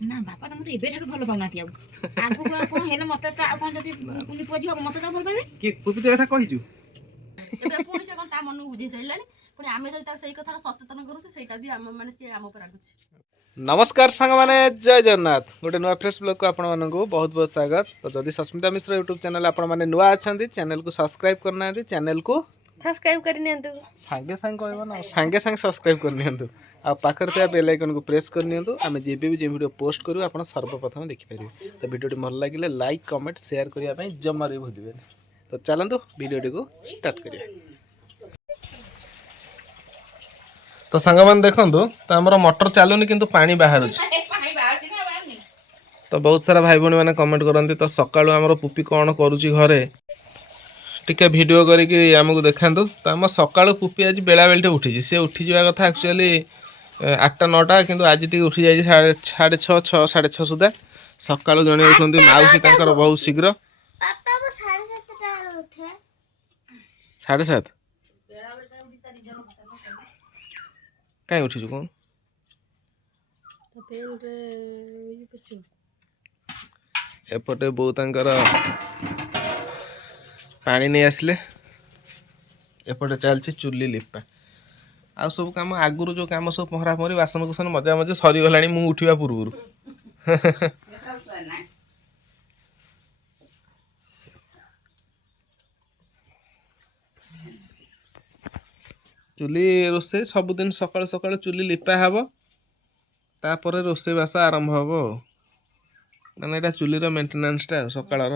ନା ବାପା ତ ମତେ ଏବେଠାରୁ ଭଲ ପାଉନାହାନ୍ତି ଆଉ ଆଗକୁ କଣ ହେଲେ ମତେ ତ ଆଉ କଣ ଯଦି କୁନି ପୁଅ ଝିଅ ମତେ ତ ଭଲ ପାଇବେ କି ପୁପି ତ କଥା କହିଛୁ ଏବେ ପୁଣି ସେ କଣ ତା ମନକୁ ବୁଝେଇ ସାରିଲାଣି ପୁଣି ଆମେ ଯଦି ତାକୁ ସେଇ କଥାର ସଚେତନ କରୁଛୁ ସେଇଟା ବି ଆମ ମାନେ ସିଏ ଆମ ଉପରେ ଆଗୁଛି। नमस्कार सांग मैंने जय जगन्नाथ गोटे नुआ फ्रेश ब्लॉग को आपण मानक बहुत बहुत स्वागत। तो जदि सस्मिता मिश्र यूट्यूब चैनल आपण मैंने नुआ अच्छा चैनल को सब्सक्राइब करना चैनल को सब्सक्राइब करनी सांगे सांग कहबो ना सांगे सांग सब्सक्राइब करनी आ पाखर थे बेल आइकन को प्रेस करनी आम जे भी वीडियो पोस्ट करूँ आप सर्वप्रथम देखिपारे। तो वीडियो भल लगे लाइक कमेंट शेयर करने जमा भी भूलें। तो चलतु वीडियो को स्टार्ट करिए। तो सांग मैंने देखु तो आमर मोटर चलुनी किंतु पानी बाहर तो बहुत सारा भाई भौणी मैंने कमेंट करती। तो सकाळु आमर पुपी कौन करुच्ची घरे टिके वीडियो करके आमको देखातु। तो आम सकाळु पुपी आज बेला बेलटे उठी सी उठी जावा कथा एक्चुअली 8टा 9टा किंतु आज टी उठी जाइए 6:30 6:30 सुधा। सकाळु जणे उठती माउसी तांकर बहुत शीघ्र 7:30 कहीं उठी कौन एपटे बो तांकर पानी नहीं आसले एपटे चलती चुली लिपा आ सब कम आगुरी जो कम सब पहरा पहरी बासन कुसन मजा मजा सरीगला मु उठा पूर्व चुली रोसे सबुदिन सकाल सकाल चुली लिपा हब तापर रोसे बास आरंभ हम माने एटा चुलीर मेंटेनेंस टा सकाळर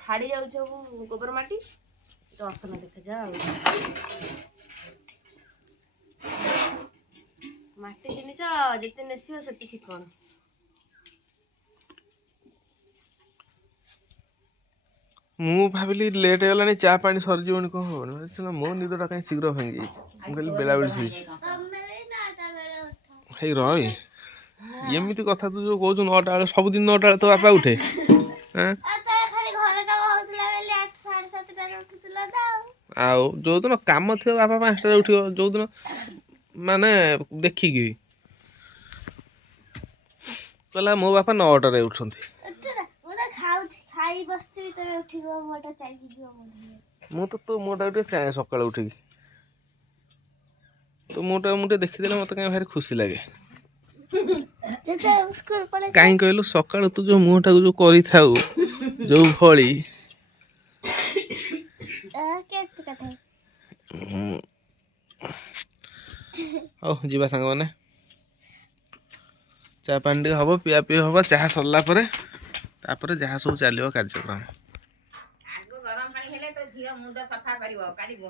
छाड़ी जाऊ गोबर माटी असना देखा जा माटी जिनिस जिते नेसिव से चिकन मु भाविली लेट होगा चा पानी सरीजी कौन हम मो निदटा कहीं शीघ्र भांगी जाइए बेला बेली शुई एमती कथा तू जो कौन 9टा बेले सबुदिन 9टा बेले तो बापा उठे आउ जो दिन कम थी बापा 5टा उठ जो दिन माने देखिकी कहला मो बापा 9टारे उठती मु तो मोटा उठे चाहे सकाल उठिकी तो मोटा मुझे देखीदे मत कहीं भारी खुशी लगे कहीं कहलु सकाल तू जो मुहटा जो करी थाउ जो भली ओ जीवा सांग माने चा पानी हम पिया पी हम चाह सरला तापर जहाँ सब चलो कार्यक्रम आगो गरम पानी हेले तो झियो मुंड सफा करिवो काढिवो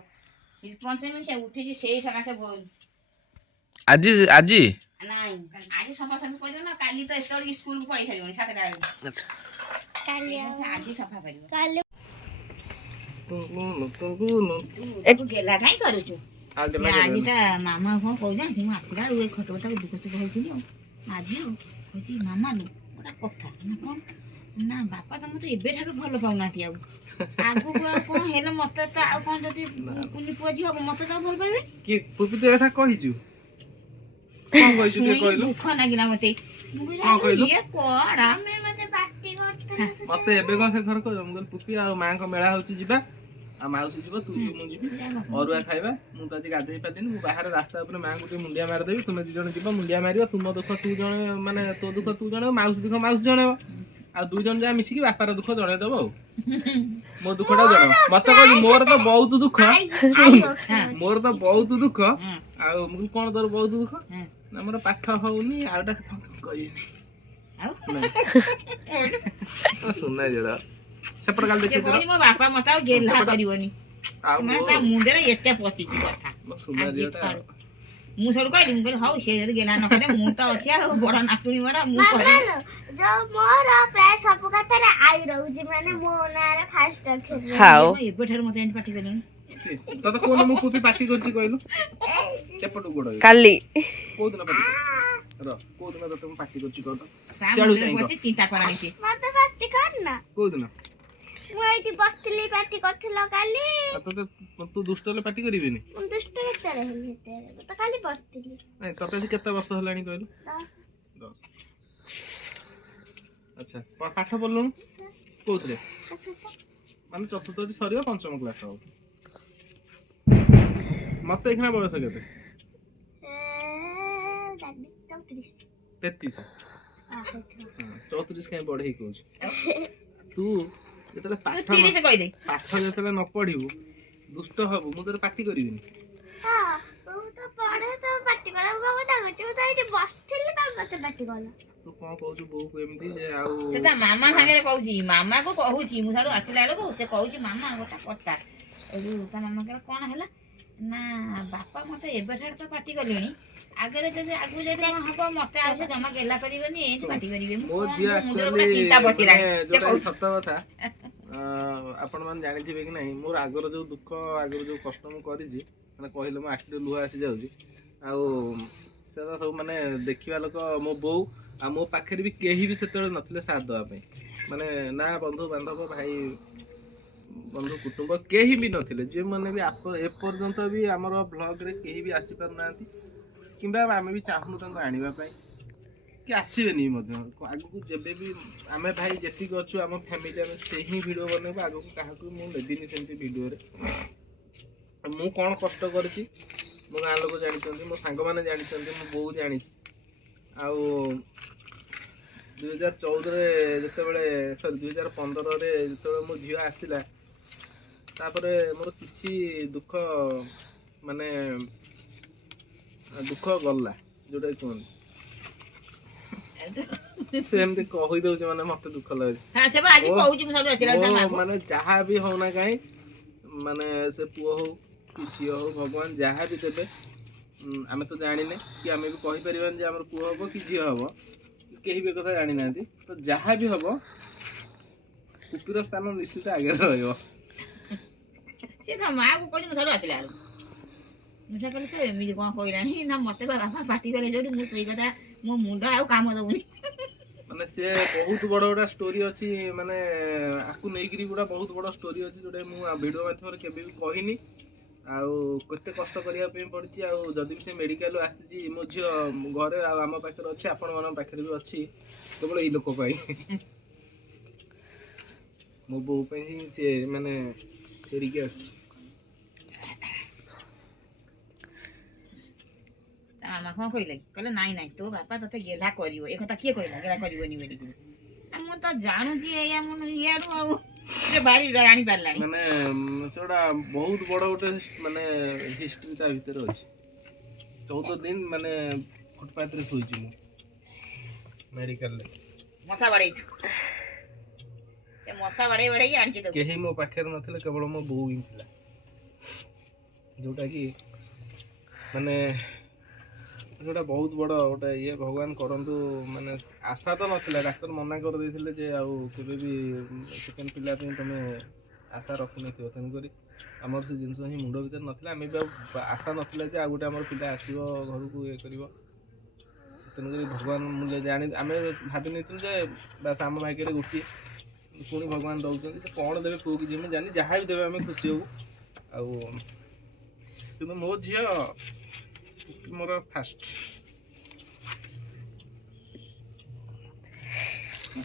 पंचमी से उठी से सकासे आज आज नहीं आज सफा सफा करियो ना काली तो एतोड़ी स्कूल को पळै सारिवनी 7टा बेले अच्छा काली आज सफा करिवो काली एक गेला काई करूछु आज ता मामा को कहू जा तू आसीला ओए खटोटा दुख सुख होइथिनी आज होची मामा नु ओटा कथा ना कोन ना बापा तो मते एबेठाରୁ ଭଲ ପାଉନାହାନ୍ତି ଆଉ ଆଗକୁ କଣ ହେଲେ ମତେ ତ ଆଉ କଣ ଯଦି କୁନି ପୁଅ ଝିଅ ମତେ ତ ଭଲ ପାଇବେ କି ପୁପି ତ କଥା କହିଛୁ କଣ କହିଛୁ କି କହିଲୁ ଦୁଃଖ ଲାଗିଲା ମତେ କଣ କହିଲୁ ଇଏ କୋଡା मते एबे कौन से घर को हम पुपी आ मां को मेला होची जिबा आ माउसी जीव तू मु जीबी अरुआ खाइबा मु त आज गाधै पादिन मु बाहर रास्ता ऊपर मां को मुंडिया मार देबी तुम दि जण जीव मुंडिया मारियो तुम दुख तू जण माने तो दुख तू जण माउसी दुख माउसी जणेबो आ दु जण जा मिसी की बापार दुख जणे देबो मो दुखटा जण मते कहली मोर तो बहुत दुख मोर तो बहुत दुख आ मु कोन तोर बहुत दुख हमर पाठ होउनी आउटा कहिनी सुना जरा सेपट काल देखि तो मो बापा मता गेला करिवनी माने ता मुंडे रे एते पसिची कथा सुना जरा मु सड कहली मु कहली हाउ से जदी गेला न करे मु त अछि आ बडा नातुनी मरा मु करे जो मोर प्राय सब कथा रे आई रहउजी माने मो नारे फास्ट अक्षर हाउ एबेठर मते एंट पार्टी करनी त कोन मु पुपी पार्टी करछि कहलु सेपट गोड काली को दिन पार्टी र को दिन त पार्टी करछि कहत चिंता करानी से मते पार्टी करना को दिन ମୁଁ ଏଇଠି ବସିଥିଲି ପାଟି କରୁଥିଲ କାଲି। ତୁ ଦୁଷ୍ଟ ହେଲେ ପାଟି କରିବିନି। ମୁଁ ଦୁଷ୍ଟ କେତେବେଳେ ହେଲି ସେତେବେଳେ? ମୁଁ ତ ଖାଲି ବସିଥିଲି। ନାଇଁ ତତେ ଆଜି କେତେ ବର୍ଷ ହେଲାଣି କହିଲୁ? 10। ଆଚ୍ଛା ପାଠ ପଢ଼ିଲୁଣୁ କୋଉଥିରେ? ମାନେ ଚତୁର୍ଥଟି ସରିବ ପଞ୍ଚମ କ୍ଲାସ ହବ। ମତେ ଏଇଖିଣା ବୟସ କେତେ? 33। 34 କାଇଁ ବଢେଇ କହୁଛୁ? ତୁ ଯେତେବେଳେ ପାଠ ଯେତେବେଳେ ନ ପଢିବୁ ଦୁଷ୍ଟ ହବୁ ମୁଁ ତୋତେ ପାଟି କରିବିନି। ମୁଁ ତ ପଢେ ତ ପାଟି କଲା ମୁଁ କଥା କହୁଛି। ମୁଁ ତ ଏଇଠି ବସିଥିଲି ତ ମତେ ପାଟି କଲା। ତୁ କଣ କହୁଛୁ ବୋଉକୁ ଏମିତି ଯେ ଆଉ ସେ ତା ମାମା ସାଙ୍ଗରେ କହୁଛି, ମାମାକୁ କହୁଛି। ମୁଁ ସାଡୁ ଆସିଲା ବେଳକୁ ସେ କହୁଛି ମାମା ଗୋଟେ କଥା। ଏଠୁ ତା ମାମା କହିଲା କଣ ହେଲା ନା ବାପା ମତେ ଏବେଠାରୁ ତ ପାଟି କଲେଣି, ଆଗରେ ଯଦି ଆଗକୁ ଯଦି କଣ ହବ ମତେ ଆଉ ସେ ଜମା ଗେଲା କରିବେନି, ଏମିତି ପାଟି କରିବେ। ମୋ ଝିଅ ଆକ୍ଚୁଆଲି ଚିନ୍ତା ବସିଲାଣି ଯୋଉଟା ସତ କଥା ଆପଣ ମାନେ ଜାଣିଥିବେ କି ନାହିଁ, ମୋର ଆଗର ଯୋଉ ଦୁଃଖ ଆଗରୁ ଯୋଉ କଷ୍ଟ ମୁଁ କରିଛି, ମାନେ କହିଲେ ମୋ ଆଖିରେ ଲୁହ ଆସିଯାଉଛି। ଆଉ ସେଟା ସବୁ ମାନେ ଦେଖିବା ଲୋକ ମୋ ବୋଉ ଆଉ ମୋ ପାଖରେ ବି କେହି ବି ସେତେବେଳେ ନଥିଲେ ସାଥ ଦେବା ପାଇଁ। ମାନେ ନା ବନ୍ଧୁ ବାନ୍ଧବ ଭାଇ ବନ୍ଧୁ କୁଟୁମ୍ବ କେହି ବି ନଥିଲେ, ଯେଉଁମାନେ ବି ଏପର୍ଯ୍ୟନ୍ତ ବି ଆମର ବ୍ଲଗରେ କେହି ବି ଆସିପାରୁନାହାନ୍ତି କିମ୍ବା ଆମେ ବି ଚାହୁଁନୁ ତାଙ୍କୁ ଆଣିବା ପାଇଁ କି ଆସିବେନି ମଧ୍ୟ। ଆଗକୁ ଯେବେ ବି ଆମେ ଭାଇ ଯେତିକି ଅଛୁ ଆମ ଫ୍ୟାମିଲି ଆମେ ସେଇ ହିଁ ଭିଡ଼ିଓ ବନେଇବୁ। ଆଗକୁ କାହାକୁ ମୁଁ ନେବିନି ସେମିତି ଭିଡ଼ିଓରେ। ମୁଁ କ'ଣ କଷ୍ଟ କରିଛି ମୋ ଗାଁ ଲୋକ ଜାଣିଛନ୍ତି, ମୋ ସାଙ୍ଗମାନେ ଜାଣିଛନ୍ତି, ମୋ ବୋଉ ଜାଣିଛି। ଆଉ 2014ରେ ଯେତେବେଳେ 2015ରେ ଯେତେବେଳେ ମୋ ଝିଅ ଆସିଲା, ତାପରେ ମୋର କିଛି ଦୁଃଖ ମାନେ ଦୁଃଖ ଗଲା ଯୋଉଟା କୁହନ୍ତି। ସେ ଏମିତି କହିଦଉଛି ମାନେ ମତେ ଦୁଃଖ ଲାଗୁଛି। ମାନେ ଯାହା ବି ହଉନା କାହିଁ ମାନେ ସେ ପୁଅ ହଉ କି ଝିଅ ହଉ ଭଗବାନ ଯାହା ବି ଦେବେ ଆମେ ତ ଜାଣିନେ କି ଆମେ ବି କହିପାରିବାନି ଯେ ଆମର ପୁଅ ହବ କି ଝିଅ ହବ, କେହି ବି କଥା ଜାଣିନାହାନ୍ତି। ତ ଯାହା ବି ହବ କୁପିର ସ୍ଥାନ ନିଶ୍ଚିତ ଆଗରେ ରହିବ। ସେ ତା ମାଆକୁ କହୁଛି ମୁଁ ସାଡୁ ଆସିଲା ବେଳକୁ ମୁଁ ସେ କହିଲି ସେ ଏମିତି କଣ କହିଲାଣି ନା ମତେ ବା ବାପା ପାଟି କଲେ ଯୋଉଠି ମୁଁ ସେଇ କଥା ମୋ ମୁଣ୍ଡ ଆଉ କାମ ଦଉନି। ମାନେ ସେ ବହୁତ ବଡ ଗୋଟେ ଷ୍ଟୋରି ଅଛି, ମାନେ ଆକୁ ନେଇକିରି ଗୋଟେ ବହୁତ ବଡ ଷ୍ଟୋରି ଅଛି ଯୋଉଟା ମୁଁ ଭିଡିଓ ମାଧ୍ୟମରେ କେବେ ବି କହିନି। ଆଉ କେତେ କଷ୍ଟ କରିବା ପାଇଁ ପଡିଛି। ଆଉ ଯଦି ବି ସେ ମେଡିକାଲ ଆସିଛି ମୋ ଝିଅ ଘରେ ଆଉ ଆମ ପାଖରେ ଅଛି, ଆପଣ ମାନଙ୍କ ପାଖରେ ବି ଅଛି, କେବଳ ଏଇ ଲୋକ ପାଇଁ ମୋ ବୋଉ ପାଇଁ ହିଁ ସିଏ ମାନେ ଫେରିକି ଆସିଛି। ତା ମାମା କଣ କହିଲେ? କହିଲେ ନାଇଁ ନାଇଁ ତୋ ବାପା ତତେ ଗେଲା କରିବ। ଏ କଥା କିଏ କହିଲା ଗେଲା କରିବନି ବୋଲିକିରି? ମୁଁ ତ ଜାଣୁଛି ଏଇଆ ମୁଁ ଇଆଡୁ ଆଉ ସେ ଭାରି ଜାଣି ପାରିଲାଣି। ମାନେ ସେଗୁଡା ବହୁତ ବଡ ଗୋଟେ ମାନେ ହିଷ୍ଟ୍ରି ତା ଭିତରେ ଅଛି। 14 ଦିନ ମାନେ ଫୁଟପାଥରେ ଶୋଇଛି ମୁଁ ମେଡିକାଲରେ। ମଶା ବାଡେଇଛୁ, ସେ ମଶା ବାଡେଇ ବାଡେଇ ଆଣିଛି ତାକୁ। କେହି ମୋ ପାଖରେ ନଥିଲେ, କେବଳ ମୋ ବୋଉ ହିଁ ଥିଲା। ଯୋଉଟା କି ମାନେ ସେଟା ବହୁତ ବଡ ଗୋଟେ ଇଏ ଭଗବାନ କରନ୍ତୁ। ମାନେ ଆଶା ତ ନଥିଲା, ଡାକ୍ତର ମନା କରିଦେଇଥିଲେ ଯେ ଆଉ କେବେ ବି ସେକେଣ୍ଡ ପିଲା ପାଇଁ ତମେ ଆଶା ରଖିନଥିବ। ତେଣୁକରି ଆମର ସେ ଜିନିଷ ହିଁ ମୁଣ୍ଡ ଭିତରେ ନଥିଲା। ଆମେ ବି ଆଉ ଆଶା ନଥିଲା ଯେ ଆଉ ଗୋଟେ ଆମର ପିଲା ଆସିବ ଘରକୁ ଇଏ କରିବ। ତେଣୁକରି ଭଗବାନ ମୁଁ ଜାଣି ଆମେ ଭାବି ନେଇଥିଲୁ ଯେ ବାସ୍ ଆମ ଭାଗ୍ୟରେ ଗୋଟିଏ, ପୁଣି ଭଗବାନ ଦଉଛନ୍ତି। ସେ କ'ଣ ଦେବେ ପୁଅ କି ଝିଅ ମୁଁ ଜାଣି, ଯାହା ବି ଦେବେ ଆମେ ଖୁସି ହବୁ। ଆଉ କିନ୍ତୁ ମୋ ଝିଅ ମୋର ଫାଷ୍ଟ।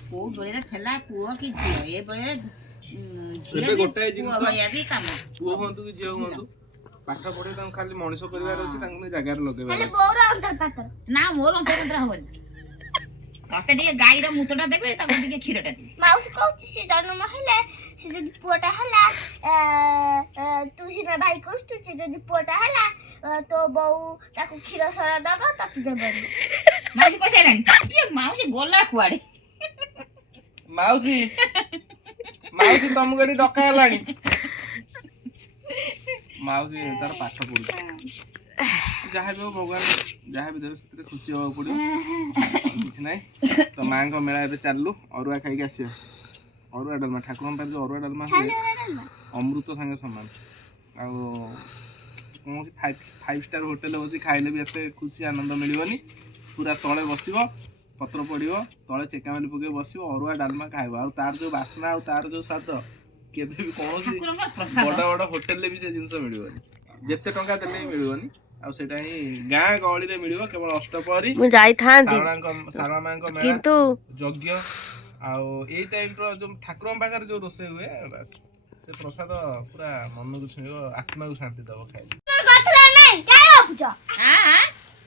କୋଉ ବେଳରେ ଥିଲା ପୁଅ କି ଝିଅ, ଏ ବେଳରେ ଏବେ ଗୋଟାଏ ଜିନିଷ, ବି କାମ। ପୁଅ ହୁଅନ୍ତୁ କି ଝିଅ ହୁଅନ୍ତୁ, ପାଠ ପଢେଇ ତାଙ୍କୁ ଖାଲି ମଣିଷ କରିବାର ଅଛି, ତାଙ୍କୁ ନେଇ ଜାଗାରେ ଲଗେଇବାର ଅଛି। ନା ମୋର ଅନ୍ତର ହବନି। ତତେ ଟିକେ ଗାଈର ମୁତଟା ଦେବେ, ତାକୁ ଟିକେ କ୍ଷୀରଟା ଦେବେ। ମାଉସୀ କହୁଛି ସେ ଜନ୍ମ ହେଲେ ସେ ଯଦି ପୁଅଟା ହେଲା ତୁ ସିନା ଭାଇ କହୁଛୁ, ସେ ଯଦି ପୁଅଟା ହେଲା ତୋ ବୋଉ ତାକୁ କ୍ଷୀର ସର ଦବ, ତତେ ଦେବନି। ମାଉସୀ କହିସାରିଲାଣି। ମାଉସୀ ଗଲା କୁଆଡେ? ମାଉସୀ ମାଉସୀ ତମକୁ ଏଠି ଡକା ହେଲାଣି। ମାଉସୀ ତାର ପାଠ ପଢୁଛି। ଯାହା ବି ହଉ ଭଗବାନ ଯାହା ବି ଦେବେ ସେଥିରେ ଖୁସି ହବାକୁ ପଡିବ, କିଛି ନାହିଁ। ତ ମାଙ୍କ ମେଳା ଏବେ ଚାଲୁ, ଅରୁଆ ଖାଇକି ଆସିବ। ଅରୁଆ ଡାଲମା, ଠାକୁରଙ୍କ ପାଖରେ ଯୋଉ ଅରୁଆ ଡାଲମା ହୁଏ ଅମୃତ ସାଙ୍ଗେ ସମାନ। ଆଉ କୌଣସି 5 ଷ୍ଟାର ହୋଟେଲରେ ବସି ଖାଇଲେ ବି ଏତେ ଖୁସି ଆନନ୍ଦ ମିଳିବନି। ପୁରା ତଳେ ବସିବ, ପତ୍ର ପଡ଼ିବ, ତଳେ ଚେକାମାଲି ପକେଇ ବସିବ, ଅରୁଆ ଡାଲମା ଖାଇବ। ଆଉ ତାର ଯୋଉ ବାସ୍ନା ଆଉ ତାର ଯୋଉ ସ୍ୱାଦ କେବେ ବି କୌଣସି ଠାକୁରଙ୍କର ପ୍ରସାଦ ବଡ ବଡ ହୋଟେଲରେ ବି ସେ ଜିନିଷ ମିଳିବନି, ଯେତେ ଟଙ୍କା ଦେଲେ ବି ମିଳିବନି। ଆଉ ସେଟା ହିଁ ଗାଁ ଗହଳିରେ ମିଳିବ କେବଳ ଅଷ୍ଟପ୍ରହରୀ, ମୁଁ ଯାଇଥାନ୍ତି ଶାରଳା ମାଙ୍କ ମେଳା, କିନ୍ତୁ ଯଜ୍ଞ ଆଉ ଏଇ ଟାଇପ ର ଯୋଉ ଠାକୁରଙ୍କ ପାଖରେ ଯୋଉ ରୋଷେଇ ହୁଏ ବାସ୍ ସେ ପ୍ରସାଦ ପୁରା ମନକୁ ଛୁଇଁବ, ଆତ୍ମାକୁ ଶାନ୍ତି ଦବ ଖାଇଲେ।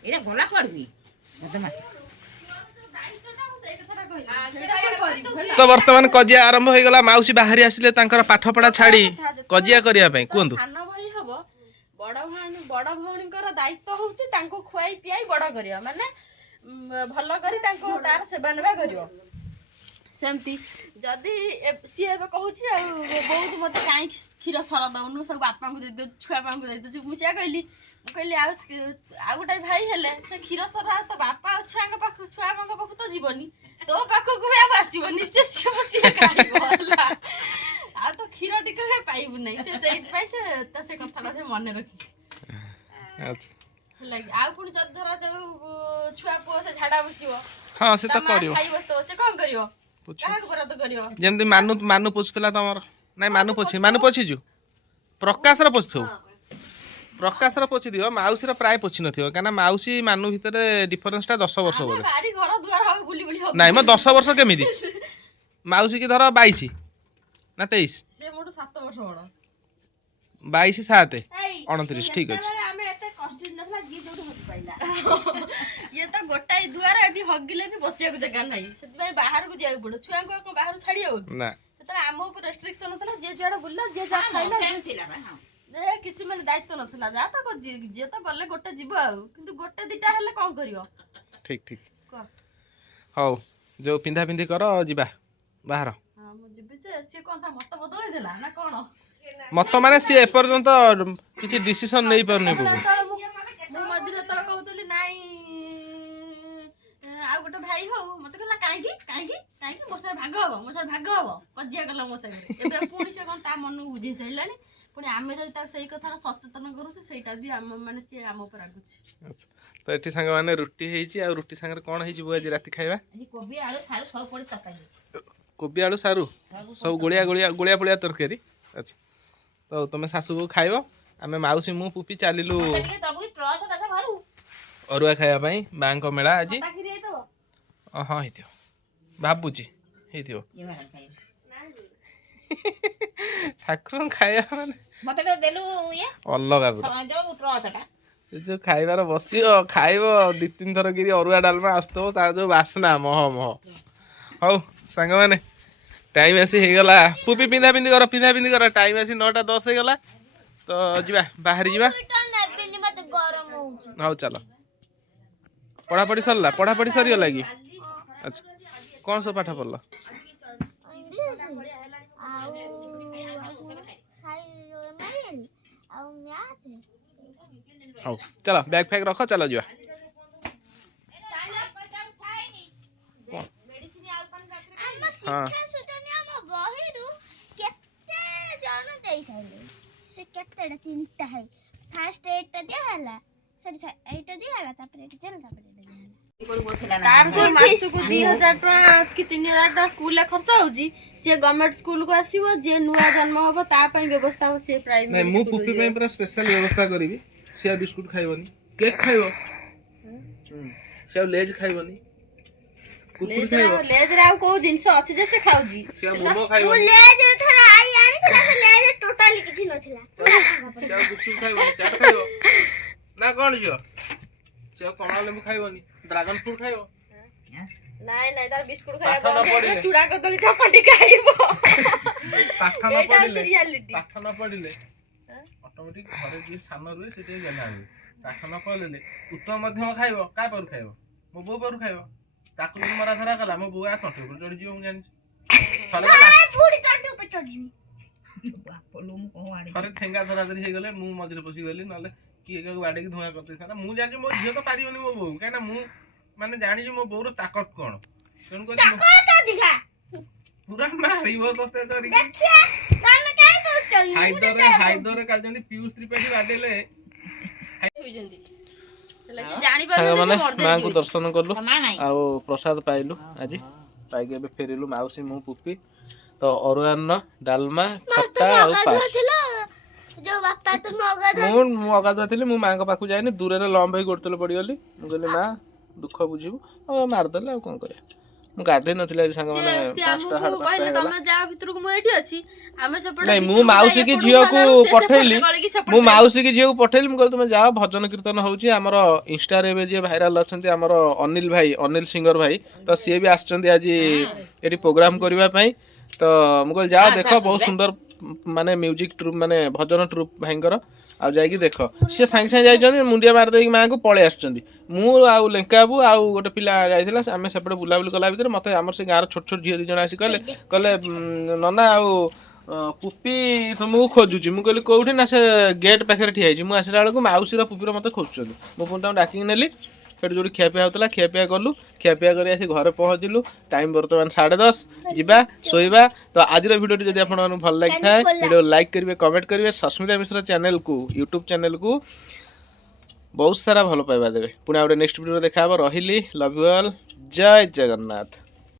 ଏଇଟା ଗଲା ପଡିବି ବଦମାସ। ତ ବର୍ତ୍ତମାନ କଜିଆ ଆରମ୍ଭ ହେଇଗଲା, ମାଉସୀ ବାହାରି ଆସିଲେ ତାଙ୍କର ପାଠ ପଢା ଛାଡି କଜିଆ କରିବା ପାଇଁ। କୁହନ୍ତୁ। ସାନ ଭାଇ ହବ, ବଡ ଭଉଣୀଙ୍କର ଦାୟିତ୍ୱ ହଉଛି ତାଙ୍କୁ ଖୁଆଇ ପିଆଇ ବଡ କରିବା, ମାନେ ଭଲ କରି ତାଙ୍କୁ ତାର ସେବା ନେବା କରିବ। ସେମିତି ଯଦି ସିଏ ଏବେ କହୁଛି ଆଉ ବହୁତ ମତେ କାହିଁକି କ୍ଷୀର ସର ଦଉନୁ, ସବୁ ବାପାଙ୍କୁ ଦେଇଦେଉଛୁ, ଛୁଆ ପାଙ୍କୁ ଦେଇଦେଉଛୁ। ମୁଁ ସେଇଆ କହିଲି, ମୁଁ କହିଲି ଆଉ ଗୋଟେ ଭାଇ ହେଲେ ସେ କ୍ଷୀର ସର ଆଉ ତ ବାପା ଆଉ ଛୁଆଙ୍କ ପାଖକୁ ତ ଯିବନି, ତୋ ପାଖକୁ ବି ଆଉ ଆସିବନି, ସିଏ ଖାଇବ ହେଲା। ଆଉ ତ କ୍ଷୀର ଟିକେ ପାଇବୁ ନାହିଁ, ସେ ସେଇଥିପାଇଁ ସେ କଥାଟା ସେ ମନେ ରଖିଛି ହେଲା କି। ଆଉ ପୁଣି ଯଦି ଧର ଯୋଉ ଛୁଆ ପୁଅ ସେ ଝାଡା ବସିବ, ହଁ ସେ ତ କରିବ, ଖାଇ ବସିଥିବ, ସେ କଣ କରିବ, କାହାକୁ ବରାଦ କରିବ? ଯେମିତି ମାନୁ ପୋଛୁଥିଲା ତମର, ନାଇଁ ମାନୁ ପୋଛିଛୁ, ପ୍ରକାଶର ପୋଛୁଥିବୁ, ପ୍ରକାଶର ପୋଛି ଦିଅ, ମାଉସୀର ପ୍ରାୟ ପୋଛି ନଥିବ, କାହିଁକିନା ମାଉସୀ ମାନୁ ଭିତରେ ଡିଫରେନ୍ସଟା 10 ବର୍ଷ ବୋଧେ। ବାରି ଘର ଦୁଆର ହବ ବୁଲି ନାଇଁ ମ 10 ବର୍ଷ କେମିତି, ମାଉସୀ କି ଧର 22 ନା 23, ସେ ମୋଠୁ 7 ବର୍ଷ ବଡ। 22 7 29 ଠିକ ଅଛି। ଆମେ ଏତେ କଷ୍ଟ ନଥିଲା, ଯିଏ ଯୋଉଠି ହଗି ପାଇଲା। ଇଏ ତ ଗୋଟାଏ ଦୁଆର, ଏଠି ହଗିଲେ ବି ବସିବାକୁ ଜାଗା ନାହିଁ, ସେଥିପାଇଁ ବାହାରକୁ ଯିବାକୁ ପଡେ। ଛୁଆଙ୍କୁ କଣ ବାହାରକୁ ଛାଡି ହବ କି? ନା ସେତେବେଳେ ଆମ ଉପରେ ରେଷ୍ଟ୍ରିକ୍ସନ ଥିଲା, ଯିଏ ଯୁଆଡେ ବୁଲିଲା, ଯିଏ ଯାହା ଖାଇଲା, ଯେ କିଛି ମାନେ ଦାୟିତ୍ୱ ନଥିଲା। ଯାହା ତ ଯିଏ ତ ଗଲେ ଗୋଟେ ଯିବ ଆଉ, କିନ୍ତୁ ଗୋଟେ ଦିଟା ହେଲେ କଣ କରିବ? ଠିକ ଠିକ। କହ। ହଉ ଯୋଉ ପିନ୍ଧା ପିନ୍ଧି କର, ଯିବା ବାହାର। ହଁ ମୁଁ ଯିବି ଯେ, ସିଏ କଣ ତା ମତ ବଦଳେଇ ଦେଲା ନା କଣ? ମତ ମାନେ ସିଏ ଏପର୍ଯ୍ୟନ୍ତ କିଛି ଡିସିସନ ନେଇ ପାରୁନି। ମୁଁ ମଝିରେ ଯେତେବେଳେ କହୁଥିଲି ନାଇଁ ଆଉ ଗୋଟେ ଭାଇ ହଉ, ମତେ କହିଲା କାହିଁକି ମୋ ସାଙ୍ଗେ ଭାଗ ହବ, କଜିଆ କଲା ମୋ ସାଙ୍ଗେ। ଏବେ ପୁଣି ସେ କଣ ତା ମନକୁ ବୁଝେଇ ସାରିଲାଣି, ପୁଣି ଆମେ ଯଦି ତାକୁ ସେଇ କଥାର ସଚେତନ କରୁଛୁ, ସେଇଟା ବି ଆମ ମାନେ ସିଏ ଆମ ଉପରେ ରାଗୁଛି। ତ ଏଠି ସାଙ୍ଗମାନେ ରୁଟି ହେଇଛି, ଆଉ ରୁଟି ସାଙ୍ଗରେ କଣ ହେଇଛି ବୋଉ ଆଜି ରାତି ଖାଇବା? କୋବି ଆଳୁ ସାରୁ ସବୁ ପଡି ତରକାରୀ, କୋବି ଆଳୁ ସାରୁ ସବୁ ଗୋଳିଆ ତରକାରୀ। ଆଚ୍ଛା, ତ ତମେ ଶାଶୁ ବୋଉ ଖାଇବ, ଆମେ ମାଉସୀ ମୁଁ ପୁପି ଚାଲିଲୁ ଅରୁଆ ଖାଇବା ପାଇଁ। ମାଙ୍କ ମେଳା ଆଜି। ହଁ ହେଇଥିବ, ଭାବୁଛି ହେଇଥିବ। ଠାକୁରଙ୍କୁ ଖାଇବା ମାନେ ମତେ ତ ଦେଲୁ ଅଲଗା ସେ ଯୋଉ ଖାଇବାର ବସିବ, ଖାଇବ 2-3 ଥର କିରି ଅରୁଆ ଡାଲମା ଆସୁଥିବ, ତାର ଯୋଉ ବାସ୍ନା ମହ। ହଉ ସାଙ୍ଗମାନେ, ଟାଇମ ଆସି ହେଇଗଲା, ପୁପି ପିନ୍ଧା ପିନ୍ଧି କର, ଟାଇମ ଆସି 9:10 ହେଇଗଲା, ତ ଯିବା, ବାହାରି ଯିବା। ହଉ ଚାଲ। ପଢାପଢି ସରିଲା? ପଢାପଢି ସରିଗଲା କି? ଆଚ୍ଛା, କଣ ସବୁ ପାଠ ପଢିଲ? ହଉ ଚାଲ, ବ୍ୟାଗ ଫ୍ୟାଗ ରଖ, ଚାଲ ଯିବା। ସେ କେତେଟା 3ଟା ହେଇ ଫାଷ୍ଟ 8ଟା ଦିଆ ହେଲା, ସରି 8ଟା ଦିଆ ହେଲା, ତାପରେ 8ଟା ଦିଆ ହେଲା, ତାପରେ 8ଟା ଦିଆ ହେଲା। ତାର ମାସକୁ 2000 ଟଙ୍କା କି 3000 ଟଙ୍କା ସ୍କୁଲରେ ଖର୍ଚ୍ଚ ହଉଛି, ସିଏ ଗଭର୍ଣ୍ଣମେଣ୍ଟ ସ୍କୁଲକୁ ଆସିବ, ଯିଏ ନୂଆ ଜନ୍ମ ହବ ତା ପାଇଁ ବ୍ୟବସ୍ଥା ହବ, ସିଏ ପ୍ରାଇଭେଟ। ନାଇଁ ମୁଁ ପୁପି ପାଇଁ ପୁରା ସ୍ପେଶାଲ ବ୍ୟବସ୍ଥା କରିବି। ସେ ଆଉ ବିସ୍କୁଟ ଖାଇବନି, କେକ୍ ଖାଇବ, ସେ ଆଉ ଲେଜ୍ ଖାଇବନି, ଲେଜରେ ଆଉ କୋଉ ଜିନିଷ ଅଛି ଯେ ସେ ଖାଉଛି? ସେ ଆଉ ମୋମୋ ଖାଇବନି, ଲେଜରେ ଥରେ ଆଇ ଆଣିଥିଲା, ସେ ଲେଜରେ ଟୋଟାଲି କିଛି ନଥିଲା। ସେ ଆଉ ଗୁପଚୁପ ଖାଇବନି, ଚାଟ ଖାଇବ ନା କଣ ଝିଅ? ସେ ଆଉ କମଳା ଲେମ୍ବୁ ଖାଇବନି, ଡ୍ରାଗନ ଫ୍ରୁଟ୍ ଖାଇବ। ନାଇଁ ତାର ବିସ୍କୁଟ ଖାଇବା ବନ୍ଦ, ଚୁଡା କଦଳୀ ଚକଟି ଖାଇବ। ପାଠ ନ ପଢିଲେ ଅଟୋମେଟିକ ଘରେ ଯିଏ ସାନ ରୁହେ ସେ ଟିକେ ଗେହ୍ଲା ହୁଏ। ପାଠ ନ ପଢିଲେ ଉତ୍ତମ ମଧ୍ୟମ ଖାଇବ, କାହା ପାଖରୁ ଖାଇବ? ମୋ ବୋଉ ପାଖରୁ ଖାଇବ। ତାକୁ ଯଦି ମରା ଧରା କଲା, ମୋ ବୋଉ ତଣ୍ଟି ଉପରେ ଚଢିଯିବ, ମୁଁ ଜାଣିଛି। ଥରେ ଠେଙ୍ଗା ଧରା ଧରି ହେଇଗଲେ, ମୁଁ ମଝିରେ ପଶିଗଲି, ନହେଲେ କିଏ କାହାକୁ ବାଡେଇକି ଧୂଆଁ କରିଦେଇଥାନ୍ତା। ମୁଁ ଜାଣିଛି ମୋ ଝିଅ ତ ପାରିବନି ମୋ ବୋଉ, କାହିଁକିନା ମୁଁ ମାନେ ଜାଣିଛି ମୋ ବୋଉର ତାକତ କଣ। ତେଣୁକରି ପୁରା ମାରିବ ତତେ ଧରିକି। ହାଇଦରରେ କାଲି ଯେମିତି ପିୟୁଷ ତ୍ରିପାଠୀ ବାଡେଇଲେ। ମାଙ୍କୁ ଦର୍ଶନ କଲୁ, ଆଉ ପ୍ରସାଦ ପାଇଲୁ ଆଜି, ପାଇକି ଏବେ ଫେରିଲୁ ମାଉସୀ ମୁଁ ପୁପି। ତ ଅରୁଆ ଅନ୍ନ ଡାଲମା ଖଟା ଆଉ ପାସ୍। ଯୋଉ ବାପା ତୁମ ଅଗାଧୁଆ ମୁଁ ଅଗାଧୁଆ ଥିଲି, ମୁଁ ମାଙ୍କ ପାଖକୁ ଯାଇନି, ଦୂରରେ ଲମ୍ବ ହେଇ ଗୋଡ ତଳେ ପଡିଗଲି। ମୁଁ କହିଲି ମା ଦୁଃଖ ବୁଝିବୁ, ଆଉ ମାରିଦେଲେ ଆଉ କଣ କରିବା। ମୁଁ ଗାଧେଇ ନଥିଲି ଆଜି ସାଙ୍ଗମାନେ ସିଏ ଆମକୁ କହିଲେ ତମେ ଯାଅ ଭିତରକୁ, ମୁଁ ଏଇଠି ଅଛି। ଆମେ ସେପଟେ ନାଇଁ ମୁଁ ମାଉସୀ କି ଝିଅକୁ ପଠେଇଲି, ମୁଁ ମାଉସୀ କି ଝିଅକୁ ପଠେଇଲି। ମୁଁ କହିଲି ତମେ ଯାଅ, ଭଜନ କୀର୍ତ୍ତନ ହଉଛି। ଆମର ଇନଷ୍ଟାରେ ଏବେ ଯିଏ ଭାଇରାଲ ଅଛନ୍ତି ଆମର ଅନିଲ ଭାଇ, ଅନିଲ ସିଙ୍ଗର ଭାଇ, ତ ସିଏ ବି ଆସିଛନ୍ତି ଆଜି ଏଠି ପ୍ରୋଗ୍ରାମ କରିବା ପାଇଁ। ତ ମୁଁ କହିଲି ଯାଅ ଦେଖ, ବହୁତ ସୁନ୍ଦର ମାନେ ମ୍ୟୁଜିକ ଟ୍ରୁପ୍, ମାନେ ଭଜନ ଟ୍ରୁପ୍ ଭାଇଙ୍କର। ଆଉ ଯାଇକି ଦେଖ। ସିଏ ସାଙ୍ଗେ ସାଙ୍ଗେ ଯାଇଛନ୍ତି, ମୁଣ୍ଡିଆ ମାରି ଦେଇକି ମାଆଙ୍କୁ ପଳେଇ ଆସିଛନ୍ତି। ମୁଁ ଆଉ ଲେଙ୍କା ବାବୁ ଆଉ ଗୋଟେ ପିଲା ଯାଇଥିଲା, ଆମେ ସେପଟେ ବୁଲାବୁଲି କଲା ଭିତରେ ମତେ ଆମର ସେ ଗାଁର ଛୋଟ ଛୋଟ ଝିଅ 2 ଜଣ ଆସି କହିଲେ ନନା ଆଉ ପୁପି ତମକୁ ଖୋଜୁଛି। ମୁଁ କହିଲି କୋଉଠି? ନା ସେ ଗେଟ୍ ପାଖରେ ଠିଆ ହେଇଛି। ମୁଁ ଆସିଲା ବେଳକୁ ମାଉସୀର ପୁପିର ମତେ ଖୋଜୁଛନ୍ତି। ମୁଁ ପୁଣି ତାଙ୍କୁ ଡାକିକି ନେଲି, ସେଠି ଯୋଉଠି ଖିଆପିଆ ହଉଥିଲା ଖିଆପିଆ କଲୁ, ଖିଆପିଆ କରି ଆସି ଘରେ ପହଞ୍ଚିଲୁ। ଟାଇମ୍ ବର୍ତ୍ତମାନ 10:30, ଯିବା ଶୋଇବା। ତ ଆଜିର ଭିଡ଼ିଓଟି ଯଦି ଆପଣମାନଙ୍କୁ ଭଲ ଲାଗିଥାଏ, ଭିଡ଼ିଓ ଲାଇକ୍ କରିବେ, କମେଣ୍ଟ କରିବେ, ସସ୍ମିତା ମିଶ୍ର ଚ୍ୟାନେଲକୁ, ୟୁଟ୍ୟୁବ ଚ୍ୟାନେଲକୁ ବହୁତ ସାରା ଭଲ ପାଇବା ଦେବେ। ପୁଣି ଆଉ ଗୋଟେ ନେକ୍ସଟ ଭିଡ଼ିଓରେ ଦେଖା ହବ। ରହିଲି, ଲଭ୍ ୟୁ ଅଲ୍, ଜୟ ଜଗନ୍ନାଥ।